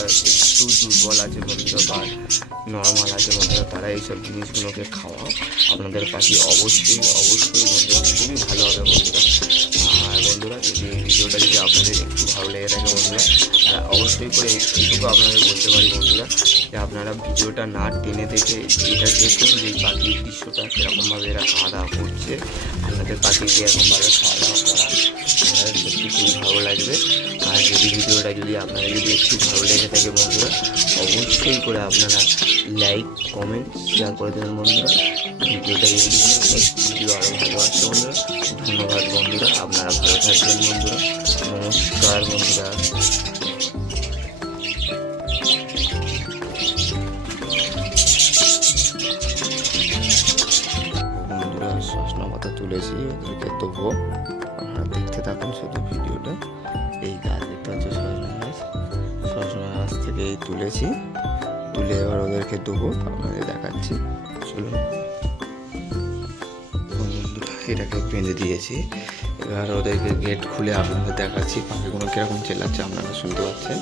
বন্ধুরা একটু দুর্বল আছে বন্ধুরা বা নর্মাল আছে বন্ধুরা, তারা এইসব জিনিসগুলোকে খাওয়াও। আপনাদের পাখি অবশ্যই বন্ধুরা খুবই ভালো হবে বন্ধুরা। আর বন্ধুরা যদি এই ভিডিওটা যদি আপনাদের একটু ভালো লেগে থাকে বন্ধুরা, অবশ্যই করে এইটুকু আপনাদের বলতে পারি বন্ধুরা যে আপনারা ভিডিওটা না টেনে দেখে এটা দেখুন যে পাখির দৃশ্যটা কীরকমভাবে এরা খাওয়া দাওয়া করছে। আপনাদের পাখিকে এরকমভাবে খাওয়া দাওয়া করা আপনাদের সত্যি খুবই ভালো লাগবে। আর যদি ভিডিওটা যদি আপনাদের যদি একটু ভালো লেগে থাকে বন্ধুরা, অবশ্যই করে আপনারা লাইক কমেন্ট শেয়ার করে দেবেন বন্ধুরা। ভিডিওটা ভিডিও আরও ভালো আসছে বন্ধুরা। ধন্যবাদ বন্ধুরা, আপনারা ভালো থাকবেন বন্ধুরা। নমস্কার বন্ধুরা। বন্ধুরা সজনা পাতা তুলেছি, ওদেরকে দেবো। আপনারা দেখতে থাকুন শুধু ভিডিওটা। এই গাছ দেখতে পাচ্ছ সজনা গাছ থেকে এই তুলেছি, তুলে এবার ওদেরকে দেবো, আপনাদের দেখাচ্ছি। চলুন বন্ধুরা, এটাকে বেঁধে দিয়েছি, এবার ওদেরকে গেট খুলে আপনাদের দেখাচ্ছি পাখিগুলো কীরকম চেল্লাচ্ছে। আপনারা শুনতে পাচ্ছেন,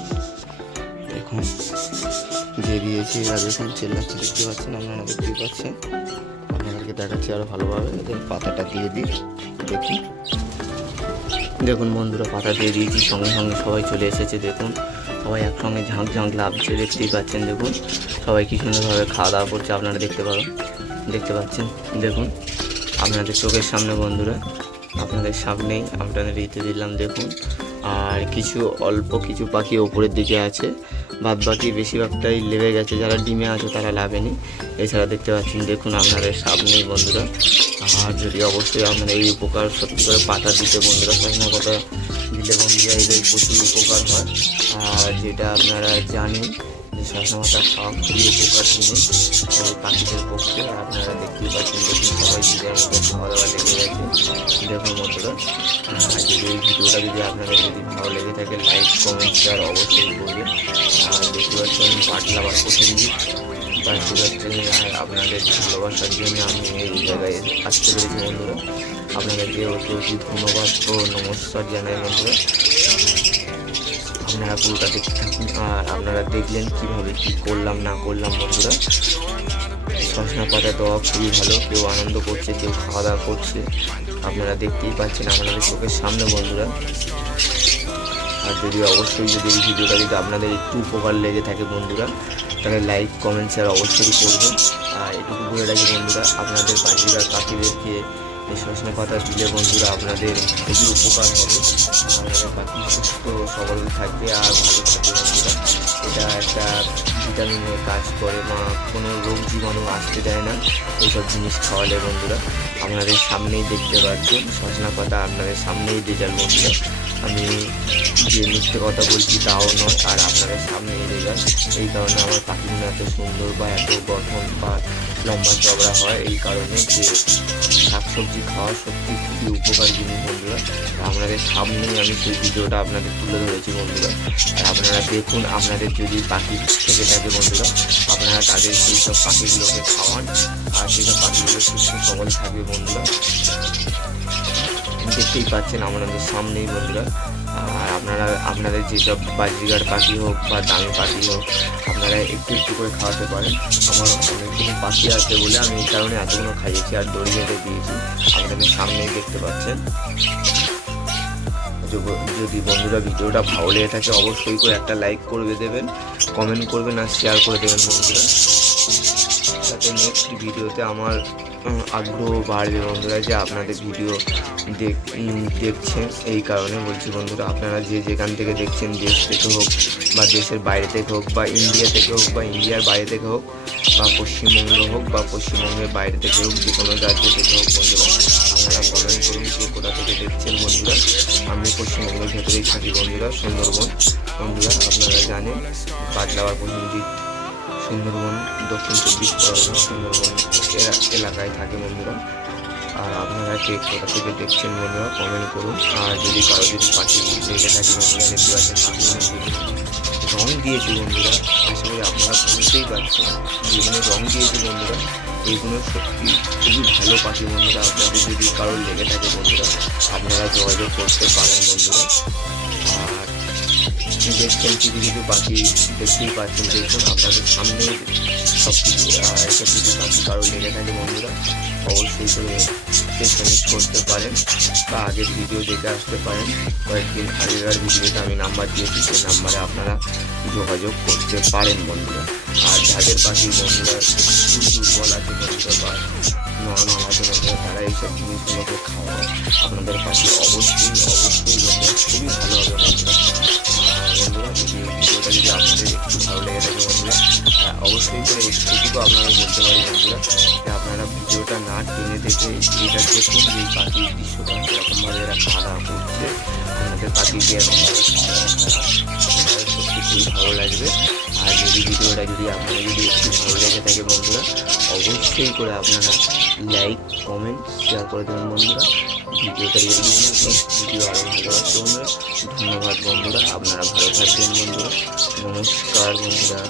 দেখুন দিয়ে দিয়েছি, এবার দেখুন চেল্লাচ্ছে, দেখতে পাচ্ছেন, আপনারা দেখতেই পাচ্ছেন। আপনাদেরকে দেখাচ্ছি আরও ভালোভাবে। এদের পাতাটা দিয়ে দিই, দেখুন বন্ধুরা পাতা দিয়ে দিয়েছি, সঙ্গে সঙ্গে সবাই চলে এসেছে। দেখুন সবাই একসঙ্গে ঝাঁক লাভছে, দেখতেই পাচ্ছেন। দেখুন সবাই কি সুন্দরভাবে খাওয়া দাওয়া করছে, আপনারা দেখতে পাচ্ছেন। দেখুন আপনাদের চোখের সামনে বন্ধুরা, আপনাদের সামনেই আপনাদের দিতে দিলাম। দেখুন আর অল্প কিছু পাখি ওপরের দিকে আছে, বাদ বাকি বেশিরভাগটাই লেবে গেছে। যারা ডিমে আছে তারা লাভেনি। এছাড়া দেখতে পাচ্ছেন, দেখুন আপনাদের সামনেই বন্ধুরা। আর যদি অবশ্যই আপনারা এই উপকার সত্যি করে পাতা দিতে বন্ধুরা, সজনা পাতা দিলে বন্ধুরা এদের প্রচুর উপকার হয়। আর যেটা আপনারা জানেন যে সজনা পাতা খাওয়া খুবই উপকার জিনিস পাখিদের পক্ষে। আপনারা দেখতেই পাচ্ছেন, দেখুন সবাই নিজের মতো খাওয়া দাওয়া লেগে গেছে। দেখুন বন্ধুরা, যদি এই ভিডিওটা যদি আপনাদের যদি ভালো লেগে থাকে লাইক কমেন্ট শেয়ার অবশ্যই করবেন। আর দেখতে পাচ্ছেন পাটলা বা পছন্দিত আপনাদের ভালোবাসার জন্য আমি এই জায়গায় আসতে পেরেছি বন্ধুরা। আপনাদেরকে অতি ধন্যবাদ ও নমস্কার জানাই বন্ধুরা। আপনারা পুরোটা দেখতে থাকুন। আর আপনারা দেখলেন কীভাবে কী করলাম না করলাম বন্ধুরা। সজনা পাতা দেওয়া খুবই ভালো, কেউ আনন্দ করছে, কেউ খাওয়া দাওয়া করছে, আপনারা দেখতেই পাচ্ছেন আপনাদের চোখের সামনে বন্ধুরা। আর যদি অবশ্যই যদি এই ভিডিওটা যদি আপনাদের একটু উপকার লেগে থাকে বন্ধুরা, তাহলে লাইক কমেন্ট শেয়ার অবশ্যই করবেন। আর এটুকু বলে রাখি বন্ধুরা, আপনাদের বাড়ির পাখিদেরকে এই সজনা পাতা দিলে বন্ধুরা আপনাদের খুবই উপকার হবে। আপনাদের পাখি সুস্থ সবল থাকবে আর ভালো থাকবে বন্ধুরা। এটা একটা ভিটামিনের কাজ করে, বা কোনো রোগ জীবাণু আসতে দেয় না এইসব জিনিস খাওয়ালে বন্ধুরা। আপনাদের সামনেই দেখতে পাচ্ছেন সজনা পাতা, আপনাদের সামনেই রেজাল্ট বন্ধুরা। আমি যে মিথ্যে কথা বলছি তাও নয়, আর আপনাদের সামনেই রেজাল্ট। এই কারণে আমার পাখিগুলো এত সুন্দর বা এত গঠন বা লম্বা চওড়া হয়, এই কারণে যে শাকসবজি খাওয়া সত্যি খুবই উপকার জিনিস বন্ধুরা। আপনাদের সামনেই আমি সেই ভিডিওটা আপনাদের তুলে ধরেছি বন্ধুরা। আর আপনারা দেখুন, আপনাদের যদি পাখি থেকে থাকে বন্ধুরা, আপনারা তাদের সেই সব পাখিগুলোকে খাওয়ান, আর সেই সব পাখিগুলো সুস্থ সবল থাকবে বন্ধুরা। দেখতেই পাচ্ছেন আপনাদের সামনেই বন্ধুরা। আর আপনাদের যেসব বাজিগার পাখি হোক বা দামি পাখি হোক, আপনারা একটু একটু করে খাওয়াতে পারেন। আমার অনেকগুলো পাখি আছে বলে আমি এই কারণে এতগুলো খাইয়েছি আর দড়ি বেঁধে দিয়েছি, আপনাদের সামনেই দেখতে পাচ্ছেন। যদি বন্ধুরা ভিডিওটা ভালো লেগে থাকে অবশ্যই করে একটা লাইক করে দেবেন, কমেন্ট করবেন আর শেয়ার করে দেবেন বন্ধুরা, যাতে নেক্সট ভিডিওতে আমার আগ্রহ বাড়বে বন্ধুরা যে আপনাদের ভিডিও দেখছেন। এই কারণে বলছি বন্ধুরা, আপনারা যেখান থেকে দেখছেন, দেশ থেকে হোক বা দেশের বাইরে থেকে হোক বা ইন্ডিয়া থেকে হোক বা ইন্ডিয়ার বাইরে থেকে হোক বা পশ্চিমবঙ্গ হোক বা পশ্চিমবঙ্গের বাইরে থেকে হোক, যে কোনো রাজ্য থেকে হোক বন্ধুরা, আপনারা কমেন্ট করুন যে কোথা থেকে দেখছেন বন্ধুরা। আমি পশ্চিমবঙ্গের ভেতরেই থাকি বন্ধুরা, সুন্দরবন বন্ধুরা। আপনারা জানেন বাদলাওয়ার পছন্দিত সুন্দরবন, দক্ষিণ 24 পরগনা সুন্দরবন এলাকায় থাকে বন্ধুরা। আর আপনারা কে কোথা থেকে দেখছেন বন্ধুরা কমেন্ট করুন। আর যদি কারো যদি পাখি লেগে থাকে বন্ধুরা, দেখতে পাচ্ছেন রং দিয়েছি বন্ধুরা, আশা করি আপনারা বুঝতেই পারছেন যেগুলো রং দিয়েছি বন্ধুরা, এইগুলো সত্যি খুবই ভালো পাখি বন্ধুরা। আপনাদের যদি কারোর লেগে থাকে বন্ধুরা, আপনারা যোগাযোগ করতে পারেন বন্ধুরা। আর দেখছেন কিছু কিছু পাখি দেখতেই পাচ্ছেন, দেখুন আপনাদের সামনে সব কিছু। আর এসব কিছু পাখি কারো লেগে থাকে বন্ধুরা অবশ্যই করে এসএমএস করতে পারেন বা আগের ভিডিও দেখে আসতে পারেন। কয়েকদিন আগেকার ভিডিওতে আমি নাম্বার দিয়েছি, সেই নাম্বারে আপনারা যোগাযোগ করতে পারেন বন্ধুরা। আর যাদের পাখি বন্ধুরা একটু দুর্বল আছে বন্ধুরা বা নর্মাল আছে বন্ধুরা, তারা এইসব জিনিসগুলোকে খাওয়া আপনাদের পাখি অবশ্যই বন্ধুরা খুবই ভালো হবে বন্ধুরা। বন্ধুরা যদি ভিডিওটা যদি আপনাদের একটু ভালো লেগে থাকে বন্ধুরা, অবশ্যই করে এটুকু আপনারা বলতে পারি বন্ধুরা যে আপনারা ভিডিওটা না টেনে দেখে এটা দেখুন যে এই পাখির দৃশ্যটা এরকমভাবে এরা খাওয়া দাওয়া করছে, আপনাদের পাখিকে এরকমভাবে খাওয়া দাওয়া করা সত্যি খুবই ভালো লাগবে। আর যদি ভিডিওটা যদি আপনাদের যদি একটু ভালো লেগে থাকে বন্ধুরা, অবশ্যই করে আপনারা লাইক কমেন্ট শেয়ার করে দেবেন বন্ধুরা। ভিডিওটা এগিয়ে নিয়ে ভিডিও আরও ভালো আসবে বন্ধুরা। ধন্যবাদ বন্ধুরা, আপনারা ভালো থাকবেন বন্ধুরা। নমস্কার বন্ধুরা।